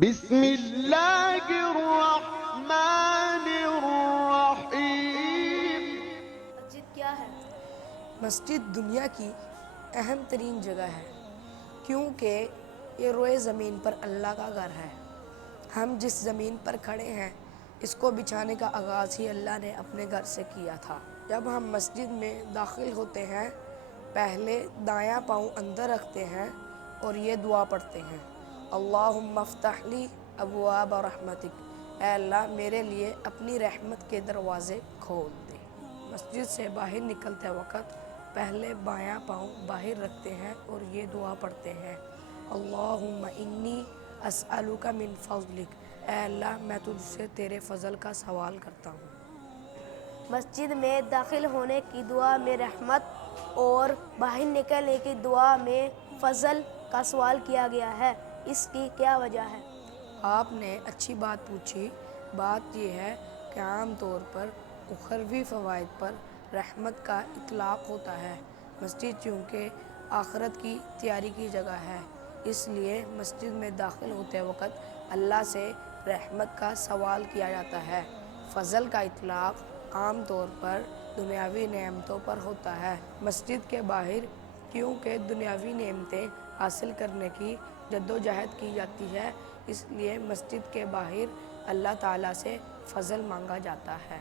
بسم اللہ الرحمن الرحیم۔ مسجد کیا ہے؟ مسجد دنیا کی اہم ترین جگہ ہے، کیونکہ یہ روئے زمین پر اللہ کا گھر ہے۔ ہم جس زمین پر کھڑے ہیں اس کو بچھانے کا آغاز ہی اللہ نے اپنے گھر سے کیا تھا۔ جب ہم مسجد میں داخل ہوتے ہیں پہلے دایاں پاؤں اندر رکھتے ہیں اور یہ دعا پڑھتے ہیں، اللہم افتح لی ابواب رحمتک، اے اللہ میرے لیے اپنی رحمت کے دروازے کھول دے۔ مسجد سے باہر نکلتے وقت پہلے بایاں پاؤں باہر رکھتے ہیں اور یہ دعا پڑھتے ہیں، اللہم انی اسألک من فضلک، اے اللہ میں تجھ سے تیرے فضل کا سوال کرتا ہوں۔ مسجد میں داخل ہونے کی دعا میں رحمت اور باہر نکلنے کی دعا میں فضل کا سوال کیا گیا ہے، اس کی کیا وجہ ہے؟ آپ نے اچھی بات پوچھی۔ بات یہ ہے کہ عام طور پر اخروی فوائد پر رحمت کا اطلاق ہوتا ہے۔ مسجد چونکہ آخرت کی تیاری کی جگہ ہے، اس لیے مسجد میں داخل ہوتے وقت اللہ سے رحمت کا سوال کیا جاتا ہے۔ فضل کا اطلاق عام طور پر دنیاوی نعمتوں پر ہوتا ہے۔ مسجد کے باہر کیونکہ دنیاوی نعمتیں حاصل کرنے کی جدوجہد کی جاتی ہے، اس لیے مسجد کے باہر اللہ تعالیٰ سے فضل مانگا جاتا ہے۔